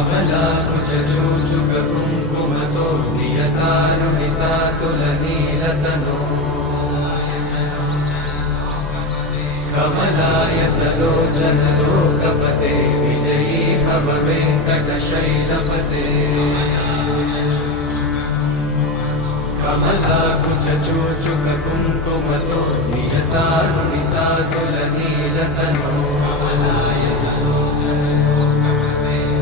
कमलाकुचूचुककुङ्कुमतो नियतानुमितातुलनीलतनो कमलायतलोचनलोकपते विजयी भव वेङ्कटशैलपते कमलाकुचूचुककुङ्कुमतो नियतानुमितातुलनीलतनो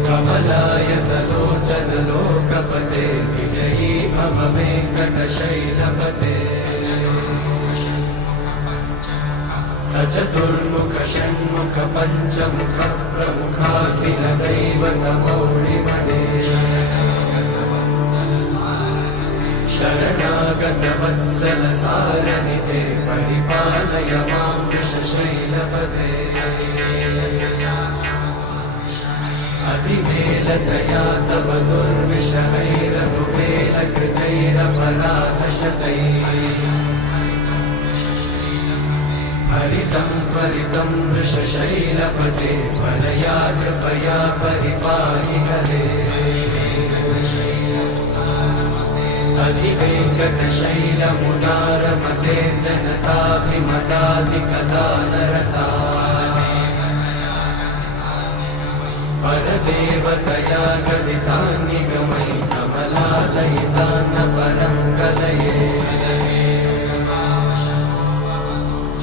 कमलायतलोचनलोकपते विजयी भव वेङ्कटशैलपते सचतुर्मुख षण्मुख पञ्चमुख प्रमुखाखिल दैवतमौलिमणे शरणागत वत्सल सारनिधे परिपालय मां वृषशैलपते अतिवेलतया तव दुर्विषहैरनुवेलकृतैरपराधशतैः हरितं त्वरितं वृषशैलपते परया कृपया परिपाहि हरे अधिवेङ्कटशैलमुदारमते जनताभिमताधिकदानरता परदेवतया गदितान्निगमयि कमलादयितान्न परं कलये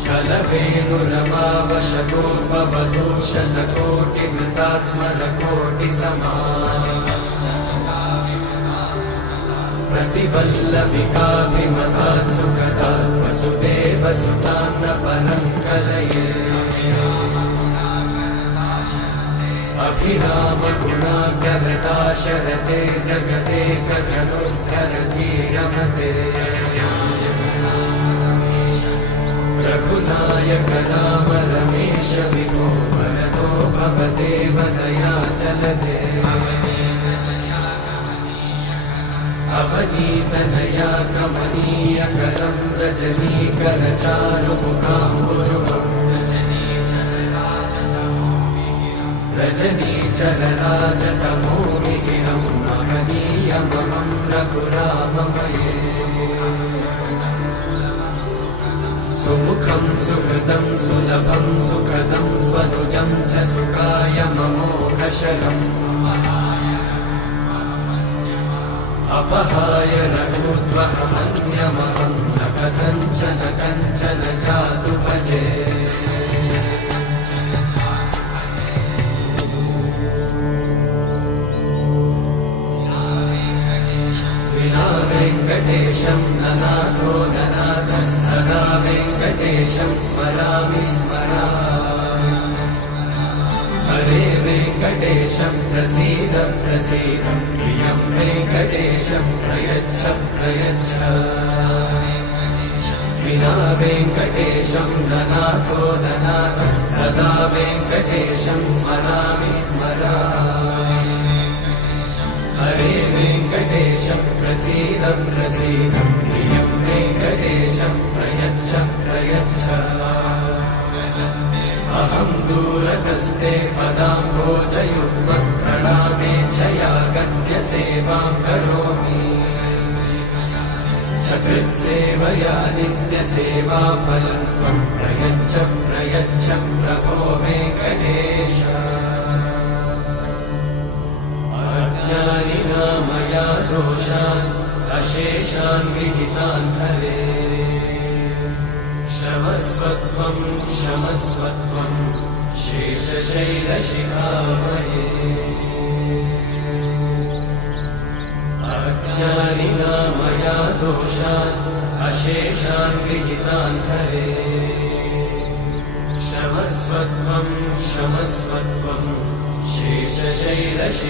कलवेणुरमावशतोपवधूषणकोटिवृतात् स्मरकोटिसमा प्रतिवल्लविकाभिमतात् सुखदात् वसुदेवसुतान्न परं कलये अभिरामगुणाकरदाशरथे जगदेकजगदुद्धरतीरमते रघुनायक राम रमेश विभो वरदो भवदेव दयाचलधे अवनीतनया कमनीयकरं रजनीकरचारुमुखाम्बुरुहम् रजनीचरराजतमोमिहिरं महनीयमहं रघुराममये सुमुखं सुहृदं सुलभं सुखदं स्वनुजं च सुखायममोघशरम् अपहाय रघुत्वहमन्यमहं न कथञ्चन कञ्चन जातु भजे विना वेङ्कटेशं ननाथो ननाथः सदा वेङ्कटेशं स्मरामि स्मरामि हरे वेङ्कटेशं प्रसीद प्रसीद प्रियं वेङ्कटेशं प्रयच्छ प्रयच्छ विना वेङ्कटेशं ननाथो ननाथः सदा वेङ्कटेशं स्मरामि स्मरामि हरे वेङ्कटेशं प्रसीद प्रसीद प्रियं वेङ्कटेशं प्रयच्छ प्रयच्छ अहं दूरतस्ते पदाम्भोजयुग्मं प्रणामेच्छया गद्य सेवां करोमि सकृत्सेवया नित्यसेवाफलं त्वं प्रयच्छ प्रयच्छ प्रभो वेङ्कटेश अज्ञानिना मया दोषान् अशेषान् विहितान् हरे क्षमस्वत्वं क्षमस्वत्वं शेषशैलशिखामणे अज्ञानिना मया दोषान् अशेषान् विहितान् हरे क्षमस्वत्वं क्षमस्वत्वं शेषशैलशिखामणे